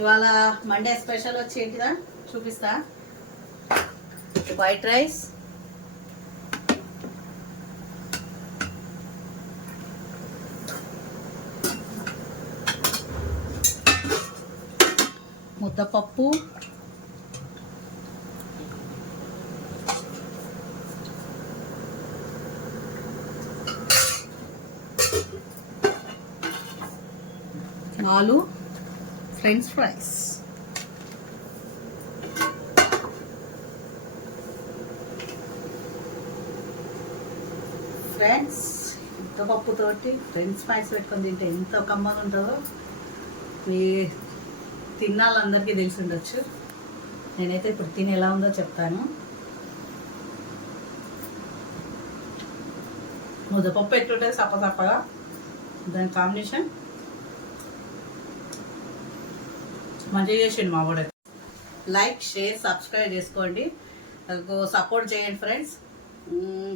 ఇవాళ Monday special వచ్చి ఏంటిదా చూపిస్తా. వైట్ రైస్, ముద్దపప్పు, ఆలు ఫ్రెంచ్ ఫ్రైస్. ఫ్రెండ్స్, ముద్దపప్పుతోటి ఫ్రెంచ్ ఫ్రైస్ పెట్టుకొని తింటే ఎంత కమ్మగా ఉంటుందో మీ తిన్నాళ్ళందరికీ తెలిసి ఉండొచ్చు. నేనైతే ఇప్పుడు తిని ఎలా ఉందో చెప్తాను. ముద్దపప్పు ఎట్లుంటుంది సప్పగా, దాని కాంబినేషన్ మంచిగా చేసిండు మా వాడు. లైక్, షేర్, సబ్స్క్రైబ్ చేసుకోండి, సపోర్ట్ చేయండి ఫ్రెండ్స్.